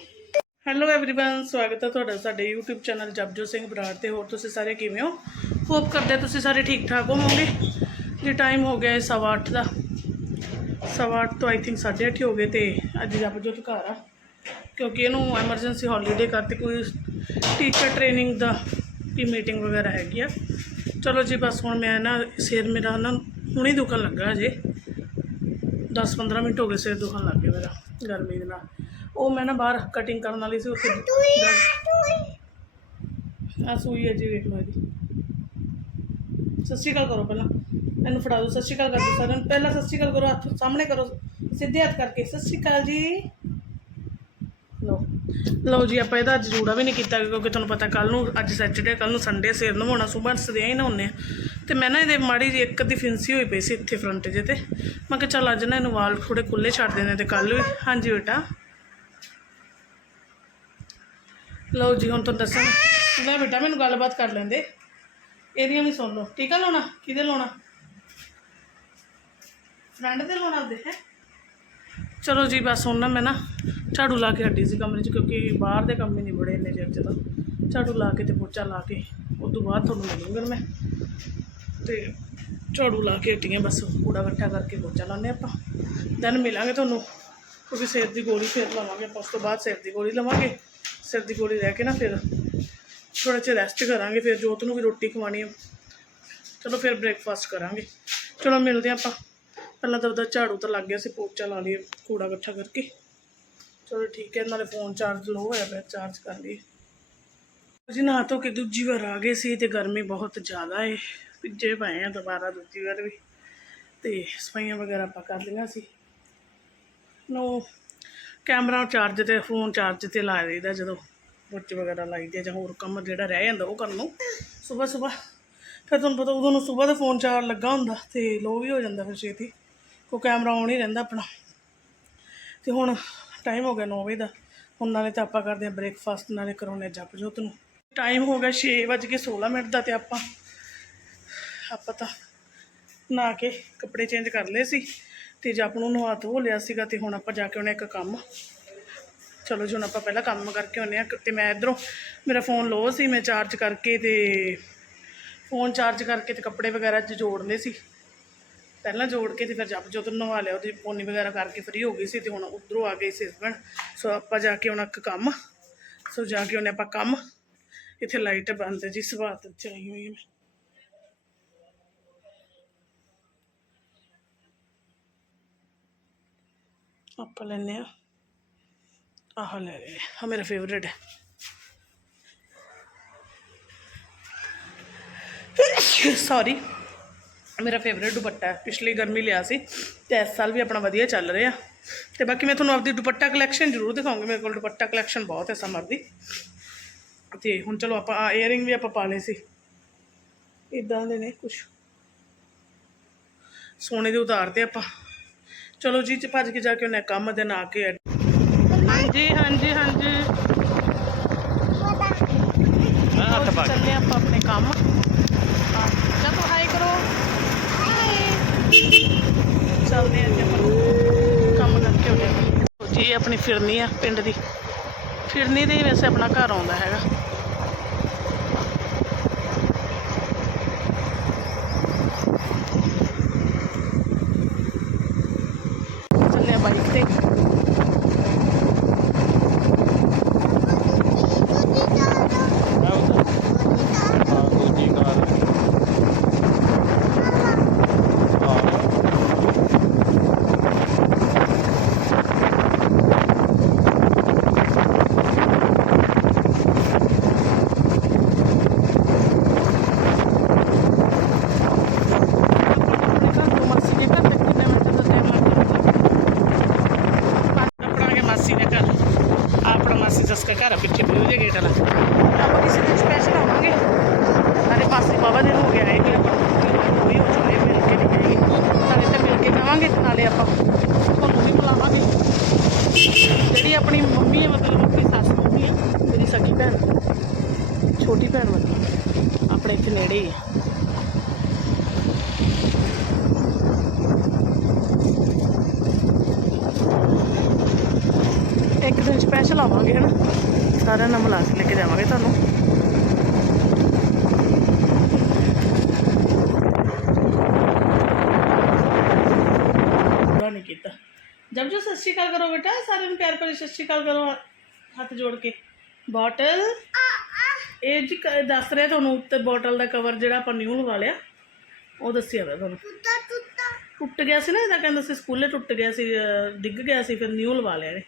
ਹੈਲੋ एवरीवन ਸਵਾਗਤ ਹੈ ਤੁਹਾਡਾ ਸਾਡੇ YouTube ਚੈਨਲ ਜਪਜੋ ਸਿੰਘ ਬਰਾੜ ਤੇ ਹੋਰ ਤੁਸੀਂ ਸਾਰੇ ਕਿਵੇਂ ਹੋ ਹੋਪ ਕਰਦੇ ਹਾਂ ਤੁਸੀਂ ਸਾਰੇ ਠੀਕ ਠਾਕ ਹੋਵੋਗੇ ਜੀ ਟਾਈਮ ਹੋ ਗਿਆ ਹੈ ਸਵਾ ਅੱਠ ਦਾ ਸਵਾ ਅੱਠ ਤੋਂ ਆਈ ਥਿੰਕ ਸਾਢੇ ਅੱਠ ਹੀ ਹੋ ਗਏ ਤੇ ਅੱਜ ਜਪਜੋਤ ਘਰ ਆ ਕਿਉਂਕਿ ਇਹਨੂੰ ਐਮਰਜੈਂਸੀ ਹੌਲੀਡੇ ਕਰਤੇ ਕੋਈ ਟੀਚਰ ਟ੍ਰੇਨਿੰਗ ਦਾ ਕੀ ਮੀਟਿੰਗ ਵਗੈਰਾ ਹੈਗੀ ਆ ਚਲੋ ਜੀ ਬਸ ਹੁਣ ਮੈਂ ਨਾ ਸਿਰ ਮੇਰਾ ਨਾ ਹੁਣੇ ਦੁਖਣ ਲੱਗਾ ਅਜੇ 10-15 ਮਿੰਟ ਹੋ ਗਏ ਸਿਰ ਦੁਖਣ ਲੱਗ ਗਿਆ ਮੇਰਾ ਗਰਮੀ ਦੇ ਨਾਲ ਉਹ ਮੈਂ ਨਾ ਬਾਹਰ ਕਟਿੰਗ ਕਰਨ ਵਾਲੀ ਸੀ ਉੱਥੇ। ਆ ਸੂਈ ਹੈ ਜੀ, ਵੇਖ ਲਓ ਇਹਦੀ। ਸਤਿ ਸ਼੍ਰੀ ਅਕਾਲ ਕਰੋ ਪਹਿਲਾਂ। ਇਹਨੂੰ ਫੜਾ ਦਿਓ, ਸਤਿ ਸ਼੍ਰੀ ਅਕਾਲ ਕਰ ਦਿਓ ਸਾਰਿਆਂ ਨੂੰ। ਪਹਿਲਾਂ ਸਤਿ ਸ਼੍ਰੀ ਅਕਾਲ ਕਰੋ, ਹੱਥ ਸਾਹਮਣੇ ਕਰੋ, ਸਿੱਧੇ ਹੱਥ ਕਰਕੇ। ਸਤਿ ਸ਼੍ਰੀ ਅਕਾਲ ਜੀ। ਲਓ। ਲਓ ਜੀ, ਆਪਾਂ ਇਹਦਾ ਅੱਜ ਜੂੜਾ ਵੀ ਨਹੀਂ ਕੀਤਾ ਕਿਉਂਕਿ ਤੁਹਾਨੂੰ ਪਤਾ ਕੱਲ ਨੂੰ, ਅੱਜ ਸੈਟਰਡੇ ਕੱਲ ਨੂੰ ਸੰਡੇ ਸਿਰ ਨਵਾਉਣਾ ਸੁਬਾਹ ਸਦਿਆਂ ਹੀ ਨਹਾਉਂਦੇ ਆ ਤੇ ਮੈਂ ਨਾ ਇਹਦੇ ਮਾੜੀ ਜਿਹੀ ਇੱਕ ਅੱਧੀ ਫਿੰਸੀ ਹੋਈ ਪਈ ਸੀ ਇੱਥੇ ਫਰੰਟ ਜੇ ਤੇ। ਮੈਂ ਕਿਹਾ ਚੱਲ ਅੱਜ ਨਾ ਇਹਨੂੰ ਵਾਲ ਥੋੜੇ ਖੁੱਲੇ ਛੱਡ ਦੇਣੇ ਤੇ ਕੱਲ ਵੀ। ਹਾਂਜੀ ਬੇਟਾ। ਲਓ ਜੀ, ਹੁਣ ਤੁਹਾਨੂੰ ਦੱਸਾਂ। ਲੈ ਬੇਟਾ, ਮੈਨੂੰ ਗੱਲਬਾਤ ਕਰ ਲੈਂਦੇ। ਇਹਦੀਆਂ ਵੀ ਸੁਣ ਲਓ। ਠੀਕ ਆ ਲਾਉਣਾ? ਕਿਹਦੇ ਲਾਉਣਾ? ਫਰੈਂਡ ਦੇ ਲਾਉਣਾ ਉਹਦੇ ਹੈ? ਚਲੋ ਜੀ, ਬਸ ਹੁਣ ਨਾ ਮੈਂ ਨਾ ਝਾੜੂ ਲਾ ਕੇ ਹੱਡੀ ਸੀ ਕਮਰੇ 'ਚ, ਕਿਉਂਕਿ ਬਾਹਰ ਦੇ ਕੰਮ ਹੀ ਨਹੀਂ ਬੜੇ ਇੰਨੇ ਚਿਰ 'ਚ ਤਾਂ। ਝਾੜੂ ਲਾ ਕੇ ਤੇ ਪੋਚਾ ਲਾ ਕੇ ਉਸ ਤੋਂ ਬਾਅਦ ਤੁਹਾਨੂੰ ਮਿਲੂੰਗਾ ਮੈਂ। ਤੇ ਝਾੜੂ ਲਾ ਕੇ ਹੱਟੀਆਂ, ਬਸ ਕੂੜਾ ਇਕੱਠਾ ਕਰਕੇ ਪੋਚਾ ਲਾਉਂਦੇ ਆਪਾਂ। ਦੈਨ ਮਿਲਾਂਗੇ ਤੁਹਾਨੂੰ, ਕਿਉਂਕਿ ਸਿਰ ਦੀ ਗੋਲੀ ਫਿਰ ਲਵਾਂਗੇ ਆਪਾਂ, ਉਸ ਤੋਂ ਬਾਅਦ ਸਿਰ ਦੀ ਗੋਲੀ ਲਵਾਂਗੇ। ਸਿਰ ਦੀ ਗੋਲੀ ਲੈ ਕੇ ਨਾ ਫਿਰ ਥੋੜਾ ਜਿਹਾ ਰੈਸਟ ਕਰਾਂਗੇ, ਫਿਰ ਜੋਤ ਨੂੰ ਵੀ ਰੋਟੀ ਖਵਾਣੀ ਆ। ਚਲੋ ਫਿਰ ਬ੍ਰੇਕਫਾਸਟ ਕਰਾਂਗੇ। ਚਲੋ ਮਿਲਦੇ ਹਾਂ ਆਪਾਂ। ਪਹਿਲਾਂ ਤਾਂ ਉਹਦਾ ਝਾੜੂ ਤਾਂ ਲੱਗ ਗਿਆ ਸੀ, ਪੋਚਾ ਲਾ ਲਈਏ, ਕੂੜਾ ਇਕੱਠਾ ਕਰਕੇ। ਚਲੋ ਠੀਕ ਹੈ, ਨਾਲੇ ਫੋਨ ਚਾਰਜ ਲੋ ਹੋਇਆ ਪਿਆ ਚਾਰਜ ਕਰ ਲਈਏ। ਜੀ ਨਾ ਧੋ ਕੇ ਦੂਜੀ ਵਾਰ ਆ ਗਏ ਸੀ ਤੇ ਗਰਮੀ ਬਹੁਤ ਜ਼ਿਆਦਾ ਏ। ਭਿੱਜੇ ਪਏ ਆ ਦੁਬਾਰਾ ਦੂਜੀ ਵਾਰ ਵੀ। ਤੇ ਸਫਾਈਆਂ ਵਗੈਰਾ ਆਪਾਂ ਕਰ ਲਈਆਂ ਸੀ। ਨੋ ਕੈਮਰਾ ਚਾਰਜ ਤੇ, ਫੋਨ ਚਾਰਜ ਤੇ ਲਾ ਦਈਦਾ ਜਦੋਂ ਬੁੱਚ ਵਗੈਰਾ ਲਾਈਦੇ ਜਾਂ ਹੋਰ ਕੰਮ ਜਿਹੜਾ ਰਹਿ ਜਾਂਦਾ ਉਹ ਕਰਨ ਨੂੰ। ਸਵੇਰ ਸਵੇਰ ਫਿਰ ਤੁਹਾਨੂੰ ਪਤਾ ਉਦੋਂ ਨੂੰ ਸਵੇਰ ਦਾ ਫੋਨ ਚਾਰਜ ਲੱਗਾ ਹੁੰਦਾ ਤੇ ਲੋ ਵੀ ਹੋ ਜਾਂਦਾ ਫਿਰ ਛੇਤੀ। ਕੋ ਕੈਮਰਾ ਆਨ ਹੀ ਰਹਿੰਦਾ ਆਪਣਾ। ਤੇ ਹੁਣ ਟਾਈਮ ਹੋ ਗਿਆ 9 ਵਜੇ ਦਾ। ਹੁਣ ਨਾਲੇ ਤਾਂ ਆਪਾਂ ਕਰਦੇ ਆ ਬ੍ਰੇਕਫਾਸਟ ਨਾਲੇ ਕਰਾਉਣੇ ਜਪ ਜੋਤ ਨੂੰ। ਟਾਈਮ ਹੋ ਗਿਆ 6:16 ਮਿੰਟ ਦਾ ਤੇ ਆਪਾਂ ਆਪਾਂ ਤਾਂ ਨਹਾ ਕੇ ਕੱਪੜੇ ਚੇਂਜ ਕਰ ਲਏ ਸੀ। ਤੇ ਜਪ ਨੂੰ ਨਹਾ ਧੋ ਲਿਆ ਸੀਗਾ ਤੇ ਹੁਣ ਆਪਾਂ ਜਾ ਕੇ ਉਹਨੇ ਇੱਕ ਕੰਮ। ਚਲੋ ਜੀ, ਹੁਣ ਆਪਾਂ ਪਹਿਲਾਂ ਕੰਮ ਕਰਕੇ ਆਉਂਦੇ ਆ। ਤੇ ਮੈਂ ਇਧਰੋਂ ਮੇਰਾ ਫੋਨ ਲੋ ਸੀ, ਮੈਂ ਚਾਰਜ ਕਰਕੇ ਤੇ ਫੋਨ ਚਾਰਜ ਕਰਕੇ ਤੇ ਕੱਪੜੇ ਵਗੈਰਾ ਚ ਜੋੜਨੇ ਸੀ। ਪਹਿਲਾਂ ਜੋੜ ਕੇ ਤੇ ਫਿਰ ਜਪ ਜਦੋਂ ਨਵਾ ਲਿਆ, ਉਹਦੀ ਪੋਨੀ ਵਗੈਰਾ ਕਰਕੇ ਫਰੀ ਹੋ ਗਈ ਸੀ ਤੇ ਹੁਣ ਉਧਰੋਂ ਆ ਗਏ ਸੀ ਹਸਬੈਂਡ ਸੋ ਆਪਾਂ ਜਾ ਕੇ ਹੁਣ ਇੱਕ ਕੰਮ। ਸੋ ਜਾ ਕੇ ਉਹਨੇ ਆਪਾਂ ਕੰਮ। ਇੱਥੇ ਲਾਈਟ ਬੰਦ ਹੈ ਜੀ ਸਵਾਤ ਚ ਆਈ ਹੋਈ ਹੈ ਆਪਾਂ ਲੈਨੇ ਆ ਆਹ ਲੈ ਰਹੇ ਆ ਮੇਰਾ ਫੇਵਰੇਟ ਹੈ ਸੌਰੀ ਮੇਰਾ ਫੇਵਰੇਟ ਦੁਪੱਟਾ ਹੈ ਪਿਛਲੀ ਗਰਮੀ ਲਿਆ ਸੀ ਤੇ ਇਸ ਸਾਲ ਵੀ ਆਪਣਾ ਵਧੀਆ ਚੱਲ ਰਿਹਾ ਤੇ ਬਾਕੀ ਮੈਂ ਤੁਹਾਨੂੰ ਆਪਦੀ ਦੁਪੱਟਾ ਕਲੈਕਸ਼ਨ ਜ਼ਰੂਰ ਦਿਖਾਉਂਗੀ ਮੇਰੇ ਕੋਲ ਦੁਪੱਟਾ ਕਲੈਕਸ਼ਨ ਬਹੁਤ ਹੈ ਸਮਰ ਦੀ ਤੇ ਹੁਣ ਚਲੋ ਆਪਾਂ ਏਅਰਿੰਗ ਵੀ ਆਪਾਂ ਪਾ ਲਏ ਸੀ ਇਦਾਂ ਦੇ ਨੇ ਕੁਝ ਸੋਨੇ ਦੇ ਉਤਾਰਦੇ ਆਪਾਂ ਚਲੋ ਜੀ ਚ ਭੱਜ ਕੇ ਜਾ ਕੇ ਉਹਨੇ ਕੰਮ ਦੇ ਨਾ ਕੇ ਹਾਂਜੀ ਹਾਂਜੀ ਹਾਂਜੀ। ਹੱਥ ਪਾ ਚੱਲੇ ਆਪਾਂ ਆਪਣੇ ਕੰਮ। ਚਲੋ ਹਾਈ ਕਰੋ। ਚੱਲਦੇ ਜੀ ਆਪਾਂ। ਕੰਮ ਕਰਕੇ ਜੀ ਆਪਣੀ ਫਿਰਨੀ ਆ ਪਿੰਡ ਦੀ। ਫਿਰਨੀ ਦੇ ਵੈਸੇ ਆਪਣਾ ਘਰ ਆਉਂਦਾ ਹੈਗਾ ਚੱਲੇ ਆ ਬਾਈਕ ਤੇ ਹਾਂ ਦੂਜੀ ਕਾਰ ਹਾਂ ਆਪਣੇ ਘਰ ਤੋਂ ਮਾਸੀ ਦੇ ਘਰ ਤੱਕ ਕਿੰਨੇ ਮਿੰਟ ਦਾ ਟਾਈਮ ਲੱਗ ਜਾਂਦਾ ਆਪਣਾ ਕੇ ਮਾਸੀ ਦੇ ਘਰ ਆਹ ਆਪਣਾ ਮਾਸੀ ਜਸ ਦਾ ਘਰ ਆ ਪਿੱਛੇ ਬਿਊ ਦੇ ਗੇਟ ਵਾਲਾ ਆਪਾਂ ਕਿਸੇ ਦਿਨ ਸਪੈਸ਼ਲ ਆਵਾਂਗੇ ਨਾਲੇ ਮਾਸੀ ਬਾਬਾ ਦਿਨ ਹੋ ਗਿਆ ਆਏ ਵੀ ਆਪਾਂ ਨੂੰ ਵੀ ਹੋ ਚੁੱਕੇ ਮਿਲ ਕੇ ਨਹੀਂ ਗਏ ਨਾਲੇ ਤਾਂ ਮਿਲ ਕੇ ਜਾਵਾਂਗੇ ਤੇ ਨਾਲੇ ਆਪਾਂ ਤੁਹਾਨੂੰ ਵੀ ਮਿਲਾਵਾਂਗੇ ਜਿਹੜੀ ਆਪਣੀ ਮੰਮੀ ਹੈ ਮਤਲਬ ਆਪਣੀ ਸੱਸ ਮੰਮੀ ਹੈ ਮੇਰੀ ਸਕੀ ਭੈਣ ਛੋਟੀ ਭੈਣ ਮਤਲਬ ਆਪਣੇ ਇੱਥੇ ਨੇੜੇ ਹੀ ਹੈ ਇੱਕ ਦਿਨ ਸਪੈਸ਼ਲ ਆਵਾਂਗੇ ਹਨਾ? ਸਾਰਿਆਂ ਨਾਲ ਮਿਲਾ ਕੇ ਲੈ ਕੇ ਜਾਵਾਂਗੇ ਤੁਹਾਨੂੰ। ਨਹੀਂ ਕੀਤਾ। ਜਬ ਜੋ ਸਤਿ ਸ਼੍ਰੀ ਅਕਾਲ ਕਰੋ ਬੇਟਾ ਸਾਰਿਆਂ ਨੂੰ ਪਿਆਰ ਭਰੀ ਸਤਿ ਸ਼੍ਰੀ ਅਕਾਲ ਕਰੋ ਹੱਥ ਜੋੜ ਕੇ। ਬੋਟਲ। ਇਹ ਜੀ ਦੱਸ ਰਿਹਾ ਤੁਹਾਨੂੰ ਉੱਤੇ ਬੋਟਲ ਦਾ ਕਵਰ ਜਿਹੜਾ ਆਪਾਂ ਨਿਊ ਲਵਾ ਲਿਆ। ਉਹ ਦੱਸਿਆ ਵਾ ਤੁਹਾਨੂੰ। ਟੁੱਟ ਗਿਆ ਸੀ ਨਾ ਇਹਦਾ ਕਹਿੰਦਾ ਸੀ ਸਕੂਲੇ ਟੁੱਟ ਗਿਆ ਸੀ ਡਿੱਗ ਗਿਆ ਸੀ ਫਿਰ ਨਿਊ ਲਵਾ ਲਿਆ ਨੇ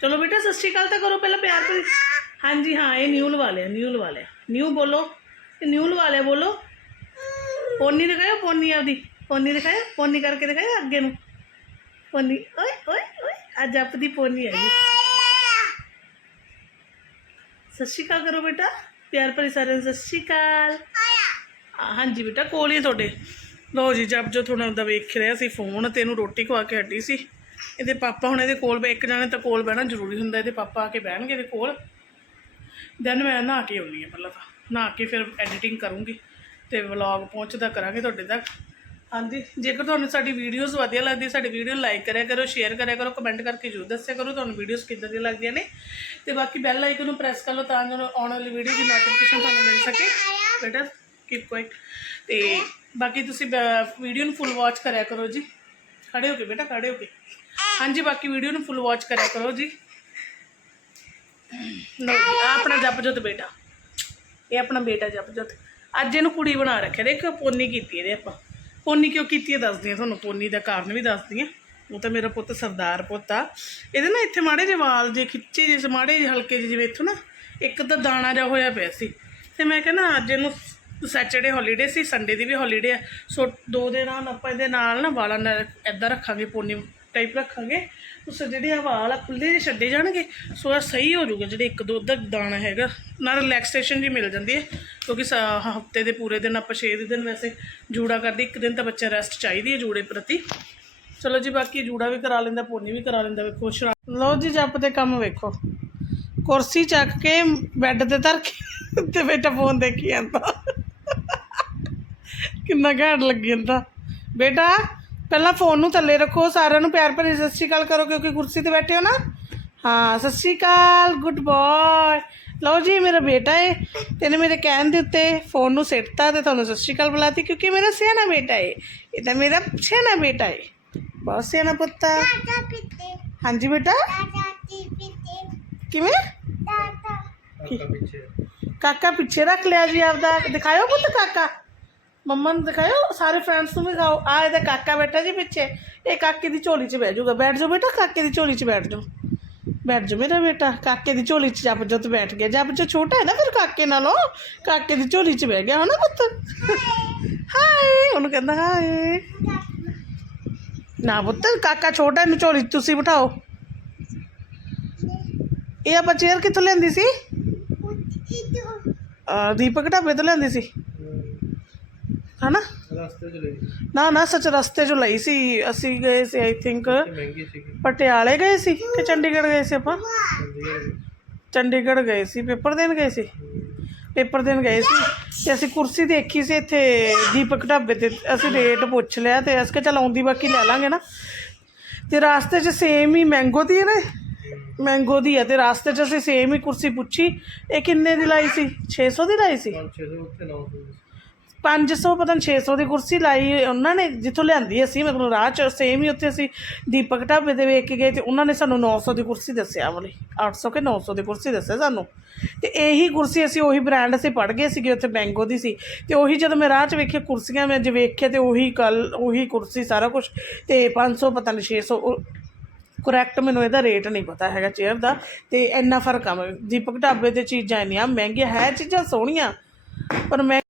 ਚਲੋ ਬੇਟਾ, ਸਤਿ ਸ਼੍ਰੀ ਅਕਾਲ ਤਾਂ ਕਰੋ ਪਹਿਲਾਂ ਪਿਆਰ ਭਰੀ। ਹਾਂਜੀ, ਹਾਂ, ਇਹ ਨਿਊ ਲਵਾ ਲਿਆ ਨਿਊ ਲਵਾ ਲਿਆ ਨਿਊ ਬੋਲੋ, ਇਹ ਨਿਊ ਲਵਾ ਲਿਆ ਬੋਲੋ। ਪੋਨੀ ਦਿਖਾਓ ਪੋਨੀ ਆਪਦੀ। ਪੋਨੀ ਦਿਖਾਓ ਪੋਨੀ ਕਰਕੇ ਦਿਖਾਓ ਅੱਗੇ ਨੂੰ। ਪੋਨੀ, ਓਏ ਓਏ ਓਏ, ਅੱਜ ਆਪਦੀ ਪੋਨੀ ਆਈ ਸਤਿ ਸ਼੍ਰੀ ਅਕਾਲ ਕਰੋ ਬੇਟਾ, ਪਿਆਰ ਭਰੀ ਸਾਰਿਆਂ ਨੂੰ ਸਤਿ ਸ਼੍ਰੀ ਅਕਾਲ। ਹਾਂਜੀ ਬੇਟਾ, ਕੋਲ ਹੀ ਆ ਤੁਹਾਡੇ। ਲਓ ਜੀ ਜਦ ਜੋ ਤੁਹਾਨੂੰ ਦਾ ਵੇਖ ਰਿਹਾ ਸੀ ਫੋਨ, ਤੇ ਇਹਨੂੰ ਰੋਟੀ ਖਵਾ ਕੇ ਹੱਡੀ ਸੀ। ਇਹਦੇ ਪਾਪਾ ਹੁਣ ਇਹਦੇ ਕੋਲ ਬੈ- ਇੱਕ ਜਾਣੇ ਤਾਂ ਕੋਲ ਬਹਿਣਾ ਜ਼ਰੂਰੀ ਹੁੰਦਾ, ਇਹਦੇ ਪਾਪਾ ਆ ਕੇ ਬਹਿਣਗੇ ਇਹਦੇ ਕੋਲ। ਦੈਨ ਮੈਂ ਨਹਾ ਕੇ ਆਉਣੀ ਹੈ ਪਹਿਲਾਂ ਤਾਂ। ਨਹਾ ਕੇ ਫਿਰ ਐਡੀਟਿੰਗ ਕਰੂੰਗੀ ਤੇ ਵਲੌਗ ਪਹੁੰਚਦਾ ਕਰਾਂਗੇ ਤੁਹਾਡੇ ਤੱਕ। ਹਾਂਜੀ, ਜੇਕਰ ਤੁਹਾਨੂੰ ਸਾਡੀ ਵੀਡੀਓਜ਼ ਵਧੀਆ ਲੱਗਦੀ ਸਾਡੀ ਵੀਡੀਓ ਲਾਈਕ ਕਰਿਆ ਕਰੋ ਸ਼ੇਅਰ ਕਰਿਆ ਕਰੋ ਕਮੈਂਟ ਕਰਕੇ ਜ਼ਰੂਰ ਦੱਸਿਆ ਕਰੋ ਤੁਹਾਨੂੰ ਵੀਡੀਓਜ਼ ਕਿੱਦਾਂ ਦੀਆਂ ਲੱਗਦੀਆਂ ਨੇ। ਤੇ ਬਾਕੀ ਬੈਲ ਆਈਕਨ ਨੂੰ ਪ੍ਰੈਸ ਕਰ ਲਓ ਤਾਂ ਜੋ ਆਉਣ ਵਾਲੀ ਵੀਡੀਓ ਦੀ ਨੋਟੀਫਿਕੇਸ਼ਨ ਤੁਹਾਨੂੰ ਮਿਲ ਸਕੇ। ਬੇਟਾ ਕੀਪ ਕੁਆਇਟ ਤੇ ਬਾਕੀ ਤੁਸੀਂ ਵੀਡੀਓ ਨੂੰ ਫੁੱਲ ਵਾਚ ਕਰਿਆ ਕਰੋ ਜੀ। ਖੜੇ ਹੋ ਕੇ ਬੇਟਾ, ਖੜੇ ਹੋ ਕੇ। ਹਾਂਜੀ, ਬਾਕੀ ਵੀਡੀਓ ਨੂੰ ਫੁੱਲ ਵਾਚ ਕਰਿਆ ਕਰੋ ਜੀ। ਲਓ ਜੀ, ਆਹ ਆਪਣਾ ਜਪ ਜੋਤ ਬੇਟਾ। ਇਹ ਆਪਣਾ ਬੇਟਾ ਜਪਜੋਤ। ਅੱਜ ਇਹਨੂੰ ਕੁੜੀ ਬਣਾ ਰੱਖਿਆ। ਦੇਖ, ਪੋਨੀ ਕੀਤੀ ਇਹਦੇ ਆਪਾਂ। ਪੋਨੀ ਕਿਉਂ ਕੀਤੀ ਹੈ ਦੱਸਦੀ ਹਾਂ ਤੁਹਾਨੂੰ। ਪੋਨੀ ਦਾ ਕਾਰਨ ਵੀ ਦੱਸਦੀ ਹਾਂ। ਉਹ ਤਾਂ ਮੇਰਾ ਪੁੱਤ ਸਰਦਾਰ ਪੁੱਤ ਆ। ਇਹਦੇ ਨਾ ਇੱਥੇ ਮਾੜੇ ਜਿਹੇ ਵਾਲ ਜੇ ਖਿੱਚੇ ਜੇ ਮਾੜੇ ਜਿਹੇ ਹਲਕੇ ਜਿਹੇ ਜਿਵੇਂ ਇੱਥੋਂ ਨਾ, ਇੱਕ ਤਾਂ ਦਾਣਾ ਜਿਹਾ ਹੋਇਆ ਪਿਆ ਸੀ। ਤੇ ਮੈਂ ਕਹਿੰਦਾ, ਅੱਜ ਇਹਨੂੰ ਸੈਚਰਡੇ ਹੌਲੀਡੇ ਸੀ ਸੰਡੇ ਦੀ ਵੀ ਹੌਲੀਡੇ ਆ। ਸੋ ਦੋ ਦਿਨ ਨਾਲ ਆਪਾਂ ਇਹਦੇ ਨਾਲ ਨਾ ਵਾਲਾਂ ਨਾਲ ਐਦਾਂ ਰੱਖਾਂਗੇ, ਪੋਨੀ ਟਾਈਪ ਰੱਖਾਂਗੇ। ਉਸ ਜਿਹੜੇ ਆ ਵਾਲ ਆ ਖੁੱਲੇ ਜਿਹੇ ਛੱਡੇ ਜਾਣਗੇ, ਸੋ ਇਹ ਸਹੀ ਹੋ ਜਾਊਗਾ, ਜਿਹੜੇ ਇੱਕ ਦੋ ਅੱਧਾ ਦਾਣਾ ਹੈਗਾ। ਨਾਲ ਰਿਲੈਕਸੇਸ਼ਨ ਜੀ ਮਿਲ ਜਾਂਦੀ ਹੈ, ਕਿਉਂਕਿ ਹਫ਼ਤੇ ਦੇ ਪੂਰੇ ਦਿਨ ਆਪਾਂ 6 ਦਿਨ ਵੈਸੇ ਜੂੜਾ ਕਰਦੇ, ਇੱਕ ਦਿਨ ਤਾਂ ਬੱਚਾ ਰੈਸਟ ਚਾਹੀਦੀ ਹੈ ਜੂੜੇ ਪ੍ਰਤੀ। ਚਲੋ ਜੀ, ਬਾਕੀ ਜੂੜਾ ਵੀ ਕਰਾ ਲੈਂਦਾ, ਪੋਨੀ ਵੀ ਕਰਾ ਲੈਂਦਾ, ਵੇਖੋ, ਸ਼ਰਾ ਲਓ ਜੀ, ਜੱਪ 'ਤੇ ਕੰਮ ਵੇਖੋ। ਕੁਰਸੀ ਚੱਕ ਕੇ ਬੈੱਡ ਤੇ ਧਰ ਕੇ ਤੇ ਬੇਟਾ ਫੋਨ ਦੇਖੀ ਜਾਂਦਾ। ਕਿੰਨਾ ਘੈਂਟ ਲੱਗੀ ਜਾਂਦਾ ਬੇਟਾ ਪਹਿਲਾਂ ਫੋਨ ਨੂੰ ਥੱਲੇ ਰੱਖੋ ਸਾਰਿਆਂ ਨੂੰ ਪਿਆਰ ਭਰੀ ਸਤਿ ਸ਼੍ਰੀ ਅਕਾਲ ਕਰੋ ਕਿਉਂਕਿ ਕੁਰਸੀ ਤੇ ਬੈਠੇ ਹੋ ਨਾ। ਹਾਂ ਸਤਿ ਸ਼੍ਰੀ ਅਕਾਲ ਗੁੱਡ ਬਾਏ ਲਓ ਜੀ ਮੇਰਾ ਬੇਟਾ ਹੈ ਤੈਨੇ ਮੇਰੇ ਕਹਿਣ ਦੇ ਉੱਤੇ ਫੋਨ ਨੂੰ ਸਿੱਟਤਾ ਤੇ ਤੁਹਾਨੂੰ ਸਤਿ ਸ਼੍ਰੀ ਅਕਾਲ ਬੁਲਾਤੀ ਕਿਉਂਕਿ ਮੇਰਾ ਸਿਆਣਾ ਬੇਟਾ ਹੈ ਇਹ ਤਾਂ ਮੇਰਾ ਸਿਆਣਾ ਬੇਟਾ ਹੈ ਬਹੁਤ ਸਿਆਣਾ ਪੁੱਤ ਹਾਂਜੀ ਬੇਟਾ। ਕਿਵੇਂ? ਪਿੱਛੇ। ਕਾਕਾ ਪਿੱਛੇ ਰੱਖ ਲਿਆ ਜੀ ਆਪਦਾ। ਦਿਖਾਇਓ ਪੁੱਤ ਕਾਕਾ। ਮੰਮਾ ਨੂੰ ਦਿਖਾਇਓ ਸਾਰੇ ਫਰੈਂਡਸ ਨੂੰ ਦਿਖਾਓ। ਆ ਇਹਦਾ ਕਾਕਾ ਬੈਠਾ ਜੀ ਪਿੱਛੇ। ਇਹ ਕਾਕੇ ਦੀ ਝੋਲੀ 'ਚ ਬਹਿ ਜਾਊਗਾ। ਬੈਠ ਜਾਓ ਬੇਟਾ ਕਾਕੇ ਦੀ ਝੋਲੀ 'ਚ ਬੈਠ ਜਾਓ। ਬੈਠ ਜਾਓ ਮੇਰਾ ਬੇਟਾ ਕਾਕੇ ਦੀ ਝੋਲੀ 'ਚ ਜਪ ਜੋਤ ਬੈਠ ਗਿਆ। ਜਪ ਜੋ ਛੋਟਾ ਹੈ ਨਾ ਫਿਰ ਕਾਕੇ ਨਾਲੋਂ? ਕਾਕੇ ਦੀ ਝੋਲੀ 'ਚ ਬਹਿ ਗਿਆ ਹੋ ਨਾ ਪੁੱਤ। ਹਾਏ ਉਹਨੂੰ ਕਹਿੰਦਾ ਹਾਏ। ਨਾ ਪੁੱਤ ਕਾਕਾ ਛੋਟਾ ਇਹਨੂੰ ਝੋਲੀ 'ਚ ਤੁਸੀਂ ਬਿਠਾਓ। ਇਹ ਆਪਾਂ ਚੇਅਰ ਕਿੱਥੋਂ ਲੈਂਦੀ ਸੀ? ਦੀਪਕ ਢਾਬੇ ਤੋਂ ਲੈਂਦੀ ਸੀ? ਹਨਾ? ਰਸਤੇ ਚ ਲਈ। ਨਾ ਨਾ ਸੱਚ ਰਸਤੇ 'ਚੋਂ ਲਈ ਸੀ। ਅਸੀਂ ਗਏ ਸੀ ਆਈ ਥਿੰਕ ਮਹਿੰਗੀ ਸੀਗੀ। ਪਟਿਆਲੇ ਗਏ ਸੀ ਕਿ ਚੰਡੀਗੜ੍ਹ ਗਏ ਸੀ ਆਪਾਂ? ਚੰਡੀਗੜ੍ਹ ਗਏ। ਸੀ। ਪੇਪਰ ਦੇਣ ਗਏ ਸੀ? ਪੇਪਰ ਦੇਣ ਗਏ ਸੀ ਤੇ ਅਸੀਂ ਕੁਰਸੀ ਦੇਖੀ ਸੀ ਇੱਥੇ ਦੀਪਕ ਢਾਬੇ ਤੇ। ਅਸੀਂ ਰੇਟ ਪੁੱਛ ਲਿਆ ਤੇ ਅਸੀਂ ਕਿਹਾ ਚੱਲ ਆਉਂਦੀ ਬਾਕੀ ਲੈ ਲਾਂਗੇ ਨਾ। ਤੇ ਰਾਸਤੇ 'ਚ ਸੇਮ ਹੀ ਮੈਂਗੋ ਦੀ ਹੈ ਨਾ ਮੈਂਗੋ ਦੀ ਹੈ ਤੇ ਰਾਸਤੇ 'ਚ ਅਸੀਂ ਸੇਮ ਹੀ ਕੁਰਸੀ ਪੁੱਛੀ। ਇਹ ਕਿੰਨੇ ਦੀ ਲਾਈ ਸੀ? 600 ਦੀ ਲਾਈ ਸੀ? 500 ਉੱਥੇ 900 500 ਪਤਾ ਨਹੀਂ 600 ਦੀ ਕੁਰਸੀ ਲਾਈ ਉਹਨਾਂ ਨੇ, ਜਿੱਥੋਂ ਲਿਆਂਦੀ ਅਸੀਂ, ਮਤਲਬ ਰਾਹ 'ਚ ਸੇਮ ਹੀ ਉੱਥੇ ਅਸੀਂ ਦੀਪਕ ਢਾਬੇ ਦੇ ਵੇਖ ਕੇ ਗਏ ਤੇ ਉਹਨਾਂ ਨੇ ਸਾਨੂੰ 900 ਦੀ ਕੁਰਸੀ ਦੱਸਿਆ ਵਾਲੀ 800 ਕਿ 900 ਦੀ ਕੁਰਸੀ ਦੱਸਿਆ ਸਾਨੂੰ। ਤੇ ਇਹੀ ਕੁਰਸੀ ਅਸੀਂ, ਉਹੀ ਬ੍ਰਾਂਡ ਅਸੀਂ ਪੜ ਗਏ ਸੀਗੇ ਉੱਥੇ ਬੈਂਗੋ ਦੀ ਸੀ। ਤੇ ਉਹੀ ਜਦੋਂ ਮੈਂ ਰਾਹ 'ਚ ਵੇਖਿਆ, ਕੁਰਸੀਆਂ ਮੈਂ ਜੇ ਵੇਖਿਆ ਤੇ ਉਹੀ ਕੱਲ, ਉਹੀ ਕੁਰਸੀ ਸਾਰਾ ਕੁਝ ਤੇ 500 ਪਤਾ ਨਹੀਂ 600 ਕਰੈਕਟ ਮੈਨੂੰ ਇਹਦਾ ਰੇਟ ਨਹੀਂ ਪਤਾ ਹੈਗਾ ਚੇਅਰ ਦਾ। ਤੇ ਇੰਨਾ ਫ਼ਰਕ ਆ, ਦੀਪਕ ਢਾਬੇ ਤੇ ਚੀਜ਼ਾਂ ਇੰਨੀਆਂ ਮਹਿੰਗੀਆਂ, ਹੈ ਚੀਜ਼ਾਂ ਸੋਹਣੀਆਂ, ਪਰ ਮੈਂ